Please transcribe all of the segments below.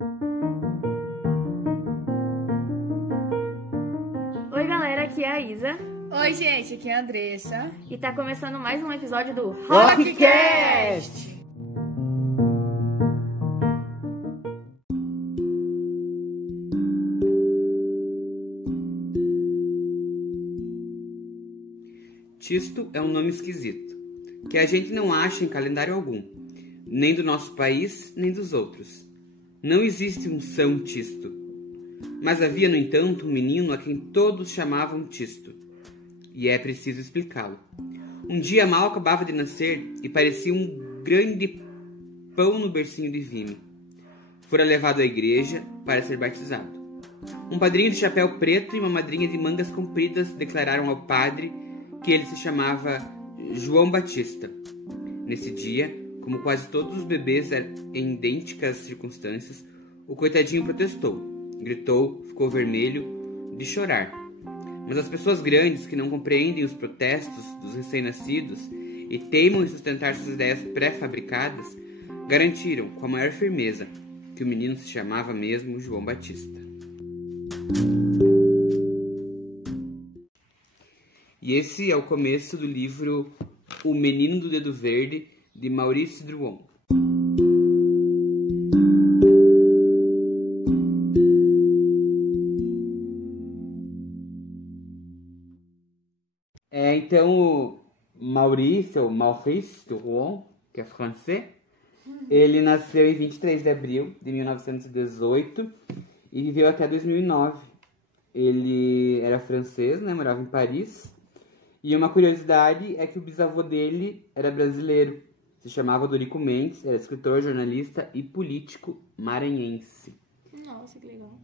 Oi galera, aqui é a Isa Oi gente, aqui é a Andressa e tá começando mais um episódio do Rockcast! Tisto é um nome esquisito, que a gente não acha em calendário algum, nem do nosso país, nem dos outros. Não existe um São Tisto. Mas havia, no entanto, um menino a quem todos chamavam Tisto. E é preciso explicá-lo. Um dia mal acabava de nascer e parecia um grande pão no bercinho de Vime. Fora levado à igreja para ser batizado. Um padrinho de chapéu preto e uma madrinha de mangas compridas declararam ao padre que ele se chamava João Batista. Nesse dia, como quase todos os bebês em idênticas circunstâncias, o coitadinho protestou, gritou, ficou vermelho de chorar. Mas as pessoas grandes que não compreendem os protestos dos recém-nascidos e teimam em sustentar suas ideias pré-fabricadas, garantiram com a maior firmeza que o menino se chamava mesmo João Batista. E esse é o começo do livro O Menino do Dedo Verde, de Maurice Druon. Então, o Maurice Druon, que é francês, ele nasceu em 23 de abril de 1918 e viveu até 2009. Ele era francês, né, morava em Paris. E uma curiosidade é que o bisavô dele era brasileiro. Se chamava Dorico Mendes, era escritor, jornalista e político maranhense. Nossa, que legal.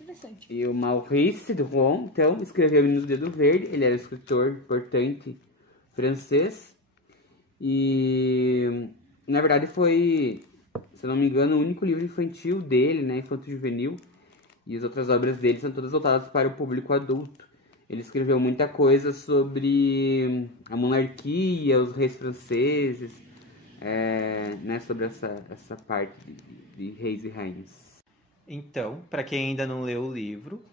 Interessante. E o Maurice Druon, então, escreveu O Menino do Dedo Verde. Ele era um escritor importante francês. E, na verdade, foi, se eu não me engano, o único livro infantil dele, né, infanto-juvenil. E as outras obras dele são todas voltadas para o público adulto. Ele escreveu muita coisa sobre a monarquia, os reis franceses, né, sobre essa parte de reis e rainhas. Então, para quem ainda não leu o livro,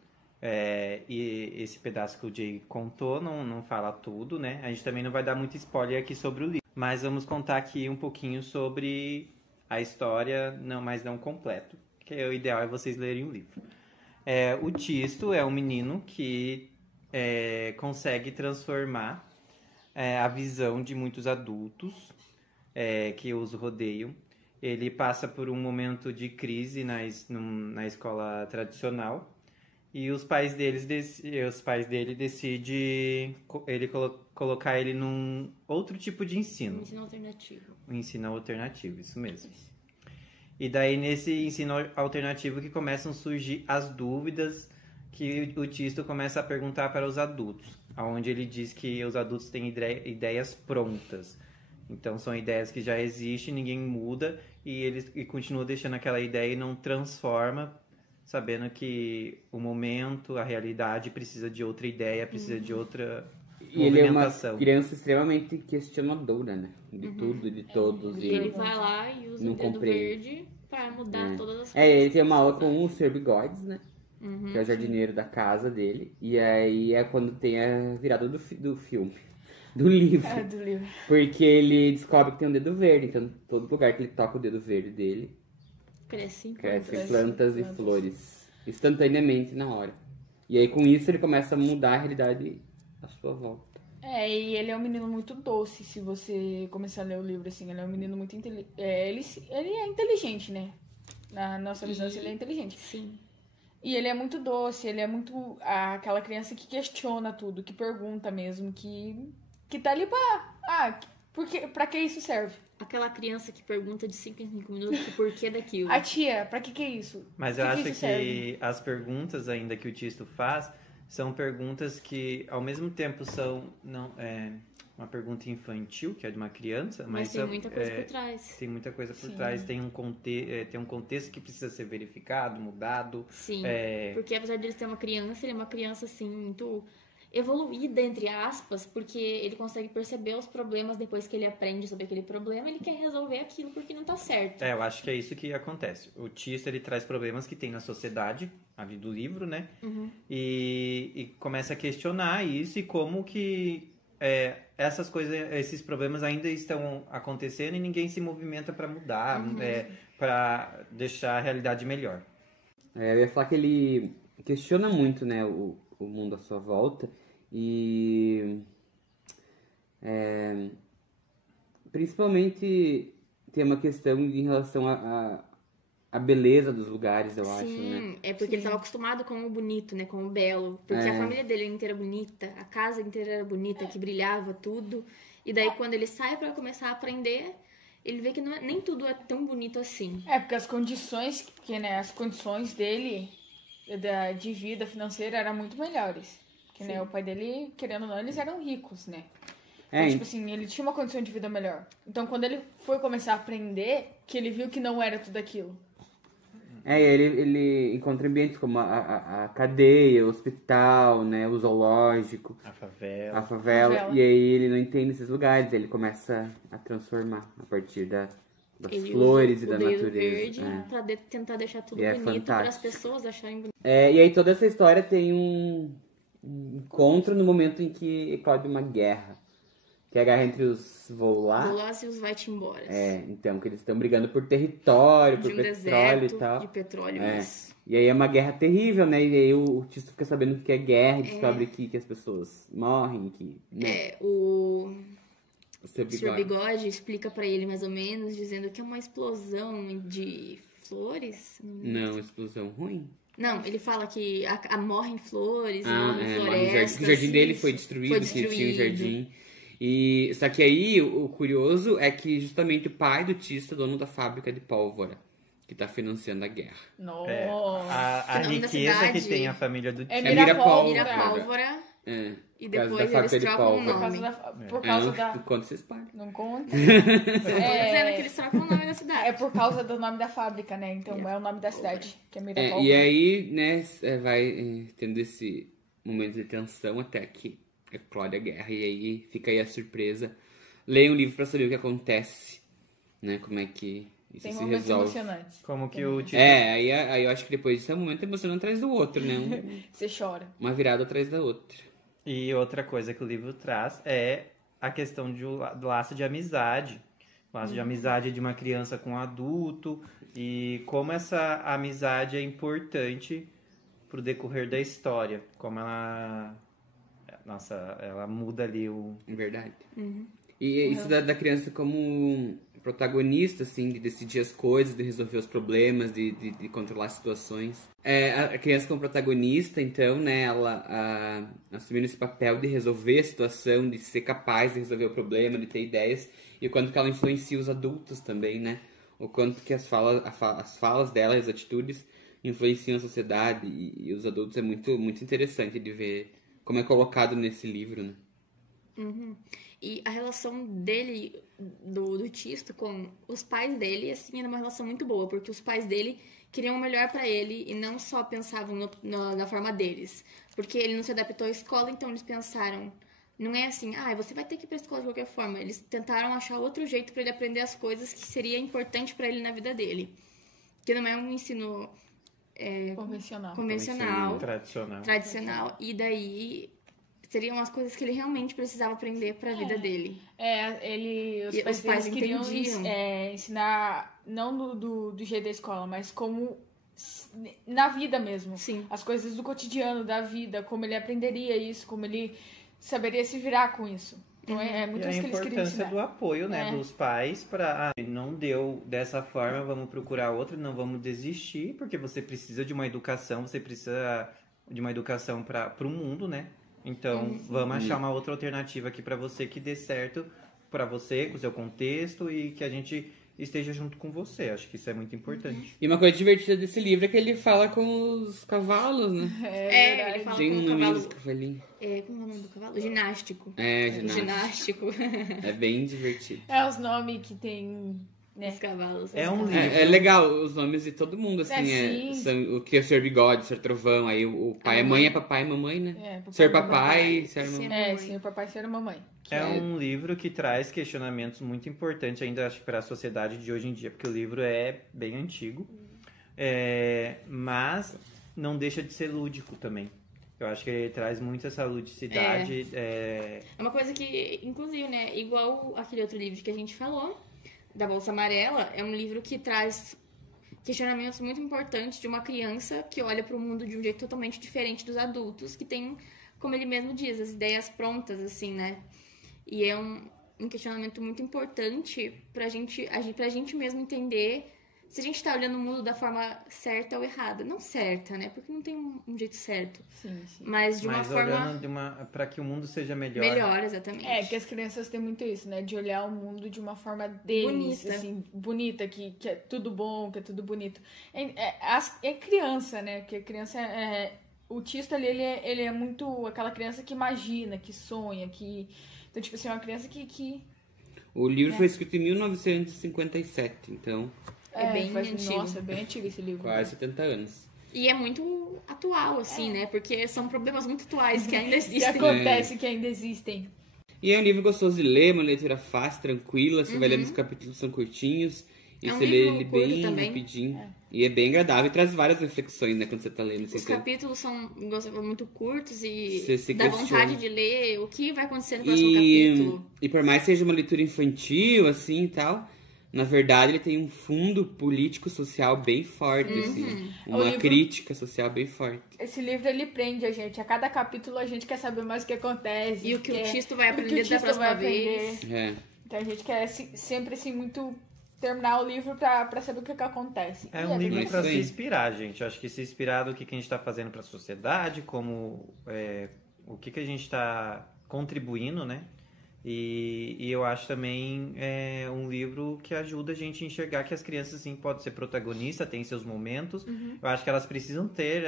e esse pedaço que o Jay contou não fala tudo, né? A gente também não vai dar muito spoiler aqui sobre o livro, mas vamos contar aqui um pouquinho sobre a história, mas não completo, que o ideal é vocês lerem o livro. O Tisto é um menino que consegue transformar a visão de muitos adultos que os rodeiam. Ele passa por um momento de crise na escola tradicional e os pais dele decidem colocar ele num outro tipo de ensino. Um ensino alternativo. Um ensino alternativo, isso mesmo. E daí nesse ensino alternativo que começam a surgir as dúvidas que o Tisto começa a perguntar para os adultos, onde ele diz que os adultos têm ideias prontas. Então são ideias que já existem, ninguém muda, e ele continua deixando aquela ideia e não transforma, sabendo que o momento, a realidade precisa de outra ideia, precisa de outra E ele é uma movimentação. criança extremamente questionadora, né? De tudo e de todos. Porque ele vai lá e usa não o dedo compreende. verde pra mudar todas as coisas. Ele tem uma aula com o Sr. Bigodes, né? Uhum, que é o jardineiro da casa dele. E aí é quando tem a virada do filme. Do livro. Do livro. Porque ele descobre que tem um dedo verde. Então, todo lugar que ele toca o dedo verde dele, Cresce. cresce plantas e flores. Instantaneamente, na hora. E aí, com isso, ele começa a mudar a realidade à sua volta. E ele é um menino muito doce, se você começar a ler o livro, assim. Ele é um menino muito inteligente. Ele é inteligente, né? Na nossa visão, ele é inteligente. Sim. E ele é muito doce, ele é muito aquela criança que questiona tudo, que pergunta mesmo, que tá ali pra que isso serve? Aquela criança que pergunta de 5 em 5 minutos o porquê daquilo. A tia, pra que é isso? Mas eu acho que as perguntas ainda que o Tisto faz são perguntas que ao mesmo tempo são uma pergunta infantil, que é de uma criança, mas tem muita coisa por trás. Tem muita coisa por trás, tem um contexto que precisa ser verificado, mudado. Sim, porque apesar de ele ser uma criança, ele é uma criança assim muito evoluída, entre aspas, porque ele consegue perceber os problemas depois que ele aprende sobre aquele problema, ele quer resolver aquilo porque não tá certo. Eu acho que é isso que acontece. O Tisto, ele traz problemas que tem na sociedade, a vida do livro, né? E começa a questionar isso e como que essas coisas, esses problemas ainda estão acontecendo e ninguém se movimenta para mudar, para deixar a realidade melhor. Eu ia falar que ele questiona muito, né, o mundo à sua volta e principalmente tem uma questão em relação à beleza dos lugares, eu acho, né? Sim, é porque ele estava acostumado com o bonito, né, com o belo, porque a família dele era inteira bonita, a casa inteira era bonita, que brilhava tudo, e daí quando ele sai para começar a aprender, ele vê que nem tudo é tão bonito assim. Porque as condições, as condições dele de vida financeira eram muito melhores. Que, né, o pai dele, querendo ou não, eles eram ricos, né? Então, tipo assim, ele tinha uma condição de vida melhor. Então, quando ele foi começar a aprender, que ele viu que não era tudo aquilo. Ele encontra ambientes como a cadeia, o hospital, né, o zoológico, A favela. favela. E aí ele não entende esses lugares, ele começa a transformar a partir das Ele flores usa e da o dedo natureza. verde pra tentar deixar tudo E é bonito para as fantástico. pessoas acharem bonito. E aí toda essa história tem um encontro no momento em que eclode uma guerra. Que é a guerra entre os Volá. Volás e os vai-te-embora. Então, que eles estão brigando por território, De por um petróleo deserto, e tal. de petróleo, isso. E aí é uma guerra terrível, né? E aí o Tisto fica sabendo o que é guerra e descobre que as pessoas morrem, que... Né? O Sr. Sr. Bigode explica pra ele mais ou menos, dizendo que é uma explosão de flores. Não, explosão ruim. Não, ele fala que morrem flores, O florestas. jardim dele foi destruído, que tinha um jardim. E, só que aí, o curioso é que justamente o pai do Tisto é dono da fábrica de pólvora, que tá financiando a guerra. Nossa. A O nome da riqueza que cidade tem a família do Tisto. Mirapólvora. E Por causa depois da eles fábrica de trocam o pólvora. nome. Por causa da... Quando se espalha. Não conta. Tô dizendo que eles trocam o nome da cidade. É por causa do nome da fábrica, né? Então é o nome da cidade, que é Mirapólvora. E aí, né, vai tendo esse momento de tensão até que eclode a guerra. E aí fica aí a surpresa. Leia um livro pra saber o que acontece, né? Como é que isso Tem se momentos resolve. emocionantes. Como que o Tisto... Aí eu acho que depois disso é um momento emocionante atrás do outro, né? Você chora. Uma virada atrás da outra. E outra coisa que o livro traz é a questão do laço de amizade. O laço de amizade de uma criança com um adulto e como essa amizade é importante pro decorrer da história. Como ela... Nossa, ela muda ali o... Verdade. E isso da criança como protagonista, assim, de decidir as coisas, de resolver os problemas, de controlar situações. A criança como protagonista, então, né, ela assumindo esse papel de resolver a situação, de ser capaz de resolver o problema, de ter ideias, e o quanto que ela influencia os adultos também, né? O quanto que as falas dela, as atitudes, influenciam a sociedade e os adultos. É muito, muito interessante de ver como é colocado nesse livro, né? E a relação dele, do Tisto, com os pais dele, assim, era uma relação muito boa, porque os pais dele queriam o melhor pra ele e não só pensavam na forma deles. Porque ele não se adaptou à escola, então eles pensaram, não é assim, você vai ter que ir pra escola de qualquer forma. Eles tentaram achar outro jeito pra ele aprender as coisas que seria importante pra ele na vida dele. Que não é um ensino convencional, tradicional, e daí seriam as coisas que ele realmente precisava aprender para a vida dele. Os pais queriam ensinar, não do jeito da escola, mas como na vida mesmo. Sim. As coisas do cotidiano, da vida, como ele aprenderia isso, como ele saberia se virar com isso. Então é muito isso que eles queriam ensinar. A importância do apoio, né, dos pais para não deu dessa forma, vamos procurar outra, não vamos desistir, porque você precisa de uma educação, você precisa de uma educação para o mundo, né? Então, vamos achar uma outra alternativa aqui para você que dê certo para você, com o seu contexto e que a gente esteja junto com você. Acho que isso é muito importante. E uma coisa divertida desse livro é que ele fala com os cavalos, né? Ele fala Tem com um o nome cavalo. dos cavalinhos. Como é o nome do cavalo? Ginástico. Ginástico. Ginástico. É bem divertido. Os nomes que tem né? Os cavalos. É um livro. É legal os nomes de todo mundo, assim. Sim. São, o que é o Sr. Bigode, o Sr. Trovão, aí o pai é mãe, é papai, mamãe, né? Papai, Sr. Papai, Sr. Mamãe. Senhor papai e senhora mamãe. É um livro que traz questionamentos muito importantes ainda, acho que para a sociedade de hoje em dia, porque o livro é bem antigo, mas não deixa de ser lúdico também. Eu acho que ele traz muito essa ludicidade. É uma coisa que, inclusive, né, igual aquele outro livro que a gente falou, da Bolsa Amarela, é um livro que traz questionamentos muito importantes de uma criança que olha para o mundo de um jeito totalmente diferente dos adultos, que tem, como ele mesmo diz, as ideias prontas, assim, né? E é um questionamento muito importante pra gente mesmo entender se a gente tá olhando o mundo da forma certa ou errada. Não certa, né? Porque não tem um jeito certo. Sim. Mas de uma forma... olhando para que o mundo seja melhor. Melhor, exatamente. Que as crianças têm muito isso, né? De olhar o mundo de uma forma deles, bonita. Assim, bonita, que é tudo bom, que é tudo bonito. É criança, né? Porque a criança o Tisto ali, ele é muito aquela criança que imagina, que sonha, que... Então, tipo assim, é uma criança que... O livro foi escrito em 1957, então... É bem antigo. Nossa, é bem antigo esse livro. Quase 70 anos. E é muito atual, assim, né? Porque são problemas muito atuais que ainda Que existem. acontece, que ainda existem. E é um livro gostoso de ler, uma leitura fácil, tranquila. Você vai lendo, os capítulos são curtinhos. E você lê ele bem rapidinho. E é bem agradável. E traz várias reflexões, né, quando você tá lendo. Os capítulos são muito curtos e você dá vontade de ler o que vai acontecer no próximo capítulo. E por mais que seja uma leitura infantil, assim, e tal... Na verdade, ele tem um fundo político-social bem forte, assim. Uma crítica social bem forte. Esse livro, ele prende a gente. A cada capítulo, a gente quer saber mais o que acontece. E o que o Tisto vai aprender da próxima vez. Então, a gente quer sempre, assim, muito terminar o livro pra saber o que acontece. É um livro pra se inspirar, gente. Eu acho que se inspirar do que a gente tá fazendo pra sociedade, como o que a gente tá contribuindo, né? E eu acho também um livro que ajuda a gente a enxergar que as crianças, sim, podem ser protagonistas, têm seus momentos. Eu acho que elas precisam ter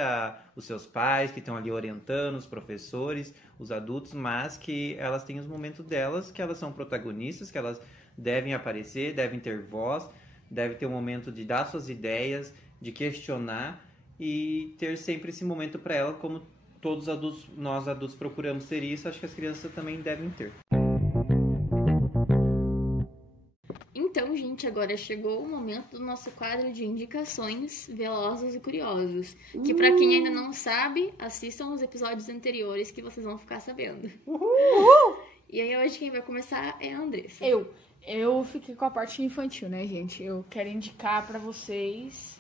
os seus pais que estão ali orientando, os professores, os adultos, mas que elas têm os momentos delas, que elas são protagonistas, que elas devem aparecer, devem ter voz, devem ter um momento de dar suas ideias, de questionar e ter sempre esse momento para elas, como todos nós adultos procuramos ter isso, acho que as crianças também devem ter. Então, gente, agora chegou o momento do nosso quadro de indicações velozes e curiosos. Que pra quem ainda não sabe, assistam os episódios anteriores que vocês vão ficar sabendo. E aí hoje quem vai começar é a Andressa. Eu fiquei com a parte infantil, né, gente? Eu quero indicar pra vocês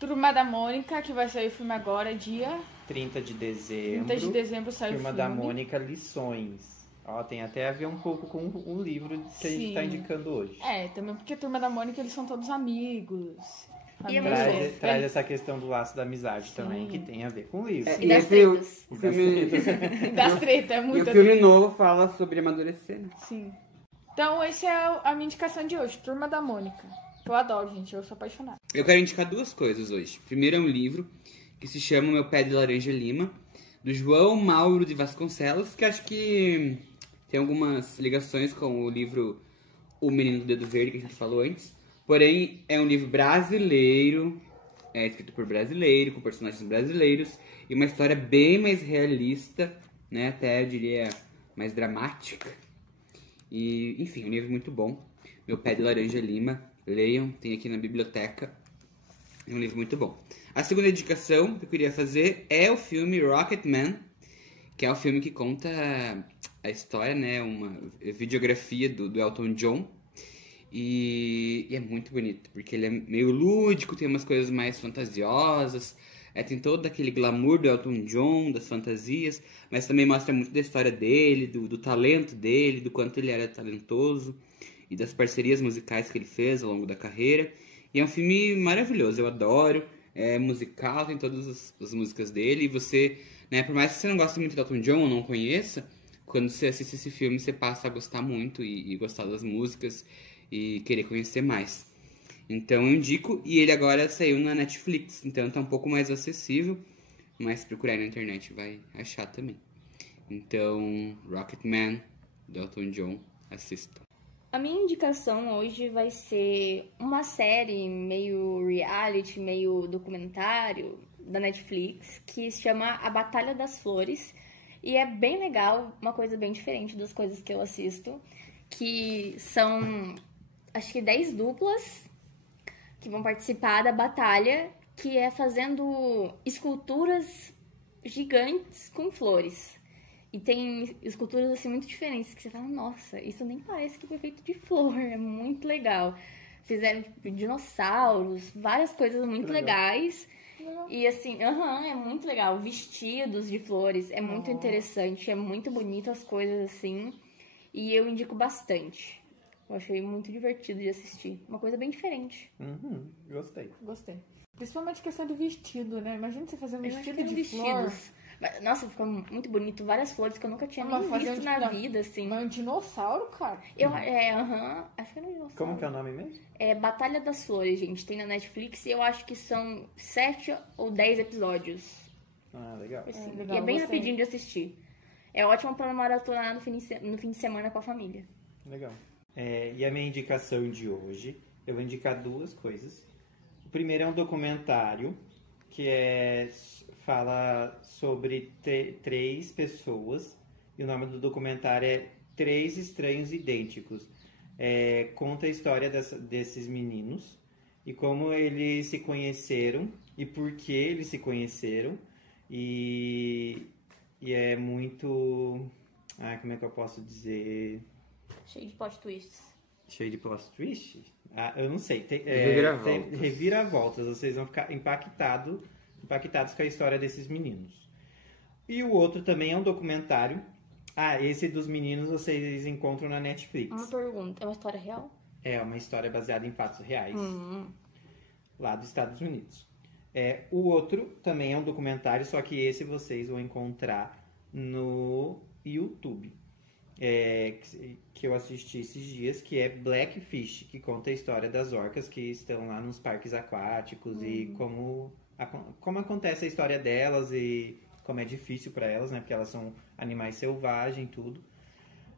Turma da Mônica, que vai sair o filme agora, dia 30 de dezembro. 30 de dezembro sai o filme. Turma da Mônica, Lições. Ó, tem até a ver um pouco com o livro que a gente tá indicando hoje. Também porque Turma da Mônica, eles são todos amigos. Traz essa questão do laço da amizade também, que tem a ver com o livro. E das tretas. Das tretas, é muito. E o filme novo fala sobre amadurecer. Sim. Então, essa é a minha indicação de hoje, Turma da Mônica. Eu adoro, gente, eu sou apaixonada. Eu quero indicar duas coisas hoje. Primeiro é um livro que se chama Meu Pé de Laranja Lima, do João Mauro de Vasconcelos, que acho que tem algumas ligações com o livro O Menino do Dedo Verde, que a gente falou antes. Porém, é um livro brasileiro, escrito por brasileiro, com personagens brasileiros, e uma história bem mais realista, né? Até, eu diria, mais dramática. E, enfim, um livro muito bom. Meu Pé de Laranja Lima. Leiam, tem aqui na biblioteca. É um livro muito bom. A segunda indicação que eu queria fazer é o filme Rocketman, que é o filme que conta a história, né? Uma videografia do Elton John. E é muito bonito, porque ele é meio lúdico, tem umas coisas mais fantasiosas. Tem todo aquele glamour do Elton John, das fantasias, mas também mostra muito da história dele, do talento dele, do quanto ele era talentoso e das parcerias musicais que ele fez ao longo da carreira. E é um filme maravilhoso, eu adoro. É musical, tem todas as músicas dele. E você, né, por mais que você não goste muito do Elton John ou não conheça, quando você assiste esse filme, você passa a gostar muito e gostar das músicas e querer conhecer mais. Então eu indico, e ele agora saiu na Netflix, então tá um pouco mais acessível, mas se procurar na internet vai achar também. Então, Rocketman, do Elton John, assista. A minha indicação hoje vai ser uma série meio reality, meio documentário da Netflix, que se chama A Batalha das Flores. E é bem legal, uma coisa bem diferente das coisas que eu assisto, que são, acho que 10 duplas que vão participar da batalha, que é fazendo esculturas gigantes com flores. E tem esculturas, assim, muito diferentes, que você fala, nossa, isso nem parece que foi feito de flor, é muito legal. Fizeram, tipo, dinossauros, várias coisas muito legais. E, assim, é muito legal. Vestidos de flores, é muito interessante, é muito bonito as coisas, assim. E eu indico bastante. Eu achei muito divertido de assistir. Uma coisa bem diferente. Gostei. Principalmente questão do vestido, né? Imagina você fazer um vestido de flor. Nossa, ficou muito bonito. Várias flores que eu nunca tinha nem visto na vida, assim. Mas um dinossauro, cara. Acho que era um dinossauro. Como que é o nome mesmo? É Batalha das Flores, gente. Tem na Netflix e eu acho que são 7 ou 10 episódios. Ah, legal. E é bem rapidinho de assistir. É ótimo para maratonar no fim de semana com a família. Legal. E a minha indicação de hoje, eu vou indicar 2 coisas. O primeiro é um documentário que fala sobre 3 pessoas e o nome do documentário é 3 Estranhos Idênticos. Conta a história desses meninos e como eles se conheceram e por que eles se conheceram e é muito... como é que eu posso dizer? Cheio de plot twists. Cheio de plot twists? Eu não sei. Tem reviravoltas. Vocês vão ficar impactados com a história desses meninos. E o outro também é um documentário. Esse dos meninos vocês encontram na Netflix. Uma pergunta, é uma história real? É uma história baseada em fatos reais. Lá dos Estados Unidos. O outro também é um documentário, só que esse vocês vão encontrar no YouTube. Que eu assisti esses dias, que é Blackfish, que conta a história das orcas que estão lá nos parques aquáticos e como acontece a história delas e como é difícil para elas, né? Porque elas são animais selvagens e tudo.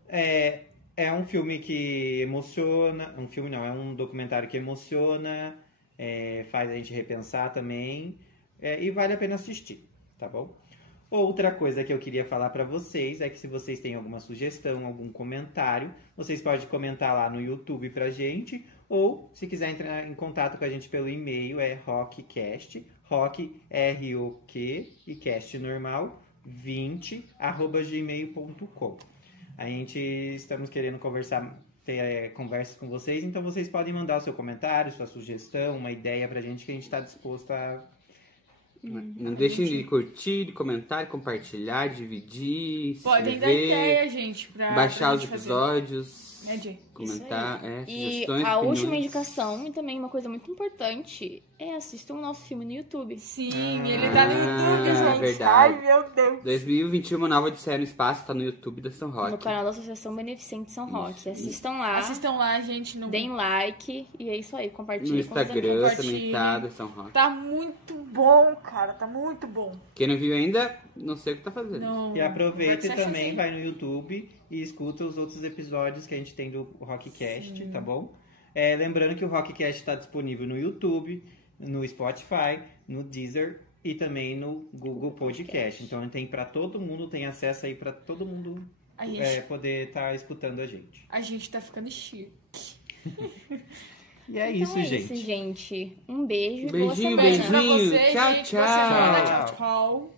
É um filme que emociona... Um filme não, é um documentário que emociona, faz a gente repensar também, e vale a pena assistir, tá bom? Outra coisa que eu queria falar para vocês é que se vocês têm alguma sugestão, algum comentário, vocês podem comentar lá no YouTube pra gente, ou se quiser entrar em contato com a gente pelo e-mail, é rockcast, rock, R-O-Q, e cast normal, 20@gmail.com. A gente estamos querendo ter conversas com vocês, então vocês podem mandar o seu comentário, sua sugestão, uma ideia pra gente que a gente está disposto a... Não deixem de curtir, de comentar, compartilhar, dividir, podem dar ideia, gente, baixar os episódios, comentar, sugestões, e a última indicação, e também uma coisa muito importante, assistam o nosso filme no YouTube. Sim, ele tá no YouTube, gente. Verdade. Ai, meu Deus. 2021, uma nova Odisseia no Espaço, tá no YouTube da São Roque. No canal da Associação Beneficente São Roque. Assistam lá. Assistam lá, gente. Deem like, e é isso aí, compartilhem. No Instagram também tá, da São Roque. Tá muito bom, cara, tá muito bom. Quem não viu ainda, não sei o que tá fazendo. E aproveita também, vai no YouTube e escuta os outros episódios que a gente tem do Rockcast, tá bom? Lembrando que o Rockcast está disponível no YouTube, no Spotify, no Deezer e também no Google Podcast. Então tem para todo mundo, tem acesso aí para todo mundo poder estar escutando a gente. A gente tá ficando chique. E é então isso, gente. gente. Um beijo. Beijinho, boa semana. beijinho. Pra você, Tchau, gente. tchau. Boa semana. Tchau, tchau.